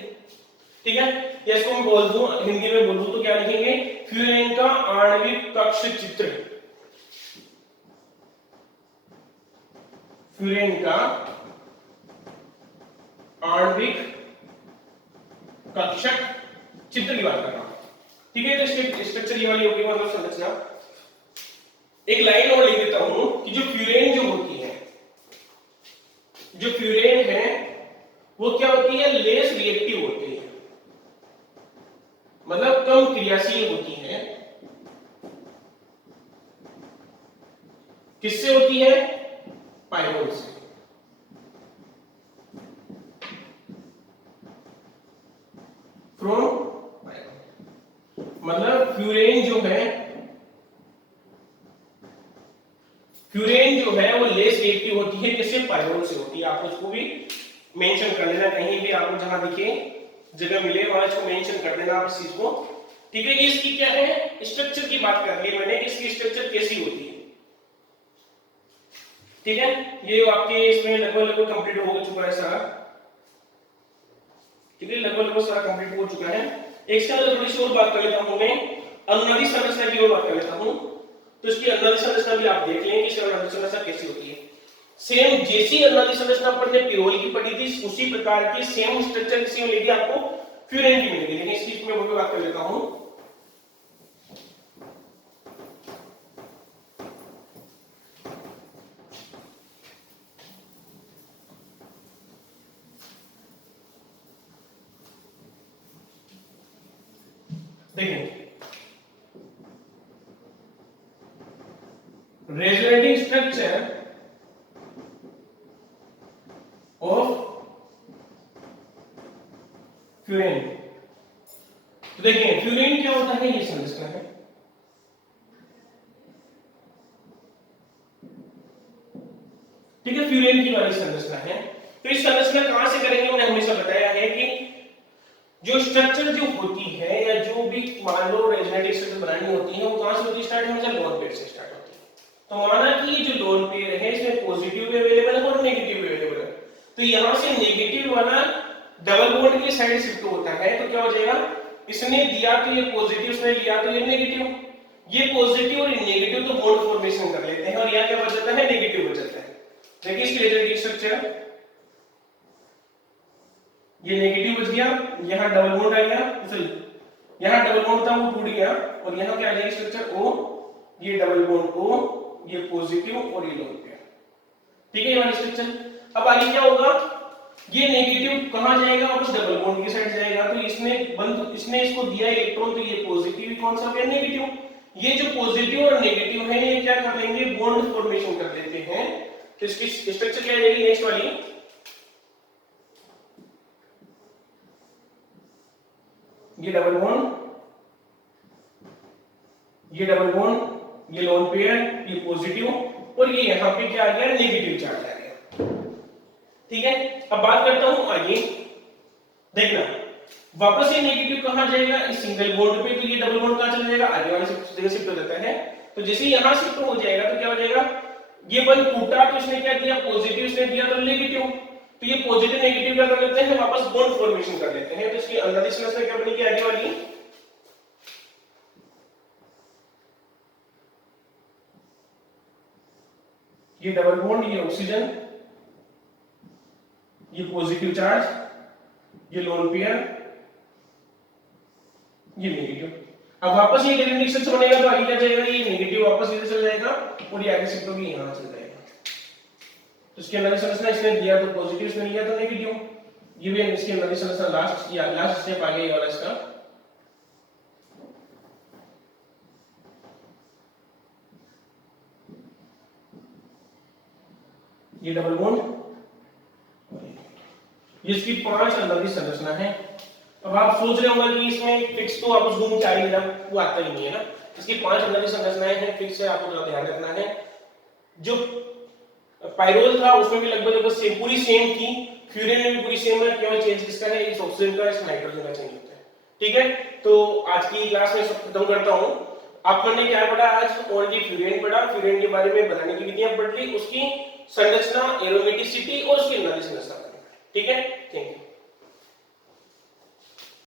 ठीक है। या इसको मैं बोल दूं हिंदी में बोल दूं तो क्या लिखेंगे, फ्यूरेन का आणविक कक्ष चित्र, फ्यूरेन का आणविक कक्षक चित्र की बात कर रहा हूं, ठीक है। तो स्ट्रक्चर ये वाली होगी, मतलब संरचना। एक लाइन और लिख देता हूं कि जो फ्यूरेन जो होती है, जो फ्यूरेन है वो क्या होती है, लेस रिएक्टिव होती है, मतलब कम क्रियाशील होती है। किससे होती है, पाइरोल से। फ्रॉम मतलब फ्यूरेन जो है, फ्यूरेन जो है वो लेस रिएक्टिव होती है, किससे, पाइरोल से होती है। आप उसको भी मेंशन कर लेना, कहीं भी आपको जहां दिखे जगह मिले वहां इसको मेंशन कर देना आप इस चीज को, ठीक है। कि इसकी क्या है, स्ट्रक्चर की बात कर ली मैंने, इसकी स्ट्रक्चर कैसी होती है, ठीक है। ये आपके इसमें लगभग कंप्लीट हो चुका है सारा, ठीक है, लगभग सारा कंप्लीट हो चुका है। एक से अंदर थोड़ी सी और बात कर लेता हूं मैं, अनुनादी संरचना की और बात कर लेता हूं। तो इसकी अनुनादी संरचना भी आप देख लेंगे, इसकी अनुनादी संरचना कैसी होती है। सेम जैसी अनुनादी संरचना अपन ने पिरोल की पढ़ी थी, उसी प्रकार की सेम स्ट्रक्चर किसी में मिलेगी आपको, फ्यूरेन की मिलेगी। लेकिन इसकी मैं वो भी बात कर लेता हूं। देखिए रेजोनेटिंग स्ट्रक्चर ऑफ फ्यूरेन। तो देखिए फ्यूरेन क्या होता है, ये संरचना है, ठीक है। फ्यूरेन की वाली संरचना है। तो इस संरचना कहां से करेंगे, मैंने हमेशा बताया है कि जो स्ट्रक्चर जो होती है या जो भी मान लो रेजोनेटिंग स्ट्रक्चर बनानी होती है, वो कहां से होती है, स्टार्ट हमेशा लोन पेयर से स्टार्ट होती है। तो माना कि ये जो लोन पेयर है इसमें पॉजिटिव भी अवेलेबल है और नेगेटिव भी अवेलेबल है, तो यहां से नेगेटिव वाला डबल बॉन्ड की साइड शिफ्ट होता है, तो क्या हो जाएगा, इसने दिया तो ये पॉजिटिव, इसने लिया तो ये नेगेटिव। ये पॉजिटिव और नेगेटिव तो बॉन्ड फॉर्मेशन कर लेते हैं और यहाँ क्या बच जाता है, नेगेटिव बच जाता है। देखिए इसकी रिजल्टिंग स्ट्रक्चर, ये नेगेटिव बच गया, यहाँ डबल बॉन्ड आ गया, सॉरी यहाँ डबल बॉन्ड था वो टूट गया और यहाँ क्या आ जाएगा स्ट्रक्चर O, ये डबल बॉन्ड O, ये पॉजिटिव और ये लोन पेयर। ठीक है ये वाला स्ट्रक्चर। अब आगे क्या होगा, ये नेगेटिव कहां जाएगा, वापस डबल बॉन्ड की साइड जाएगा। तो इसने इसको दिया इलेक्ट्रॉन, तो ये पॉजिटिव कौन सा है, नेगेटिव। ये जो पॉजिटिव और नेगेटिव है ये क्या कर लेंगे, बॉन्ड फॉर्मेशन कर लेते हैं। तो इसकी स्ट्रक्चर क्या जाएगी नेक्स्ट वाली, ये डबल बॉन्ड, ये डबल बॉन्ड, ये लोन पेयर, ये पॉजिटिव और ये यहां पे क्या आ गया, नेगेटिव चार्ज आ गया। ठीक है, अब बात करता हूं आगे, देखना वापस ये नेगेटिव कहां जाएगा, इस सिंगल बॉन्ड पे। तो ये डबल बॉन्ड कहां चला जाएगा, आगे वाले जगह शिफ्ट हो जाता है। तो जैसे यहां शिफ्ट हो जाएगा तो क्या हो जाएगा, ये बंद टूटा तो इसने क्या दिया, पॉजिटिव, इसने दिया तो नेगेटिव। तो ये पॉजिटिव नेगेटिव क्या कर लेते हैं, वापस बॉन्ड फॉर्मेशन कर लेते हैं। तो इसकी अंदर समस्या क्या बनेगी, आगे वाली, ये डबल बॉन्ड, ये ऑक्सीजन, ये पॉजिटिव चार्ज, ये लोन पेयर, ये नेगेटिव। अब वापस ये रिजल्टिंग स्ट्रक्चर बनेगा तो आगे क्या जाएगा, ये नेगेटिव वापस इधर चला जाएगा और ये आगे शिफ्ट होकर यहां चल जाएगा। तो इसके अंदर संरचना इसने दिया तो पॉजिटिव, इसने लिया तो नेगेटिव। ये भी इसके अंदर संरचना लास्ट स्टेप आ गया ये वाला इसका। ये डबल बॉन्ड, ये इसकी 5 अंदर की संरचना है। अब आप सोच रहे होंगे कि इसमें फिक्स तो वापस घूम के आ ही जाएगा, वो आता ही नहीं है ना। इसकी 5 अंदर की संरचनाएं हैं, फिक्स है, आपको थोड़ा ध्यान रखना है। जो पाइरोल था उसमें भी लगभग सेम, पूरी सेम थी, फ्यूरिन में भी पूरी सेम है, केवल चेंज किसका है, इस ऑक्सीजन का, इस नाइट्रोजन का चेंज होता है। ठीक है, तो आज की क्लास में सब खत्म करता हूं। आपने क्या पढ़ा आज, ओनली फ्यूरिन पढ़ा, फ्यूरिन के बारे में बनाने की विधियां पढ़ ली, उसकी संरचना, एरोमेटिसिटी और उसकी अंदर की संरचना। ठीक है, थैंक यू।